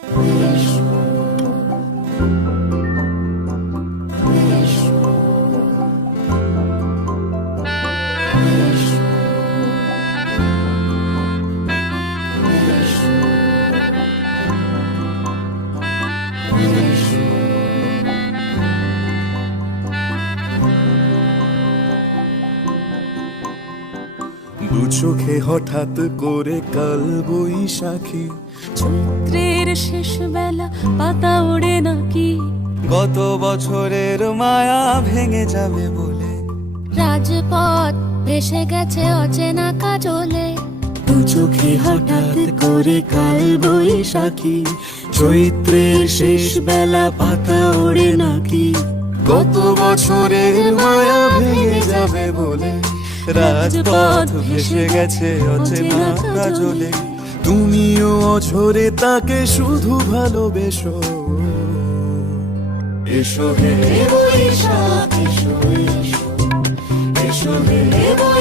দু চোখে হঠাৎ করে কাল বৈশাখী, চৈত্রের শেষ বেলা পাতা ওড়ে নাকি, গত বছরের মায়া ভেঙে যাবে বলে রাজপথ ভেসে গেছে অচেনা কাজলে। দু চোখে হঠাৎ করে কাল বৈশাখী, চৈত্রের শেষ বেলা পাতা ওড়ে নাকি, গত বছরের মায়া ভেঙে যাবে বলে রাজপথ ভেসে গেছে অচেনা কাজলে। তুমিও অঝরে তাকে শুধু ভালোবেসো, এসো হে বৈশাখ এসো, এসো, এসো হে বৈশাখ।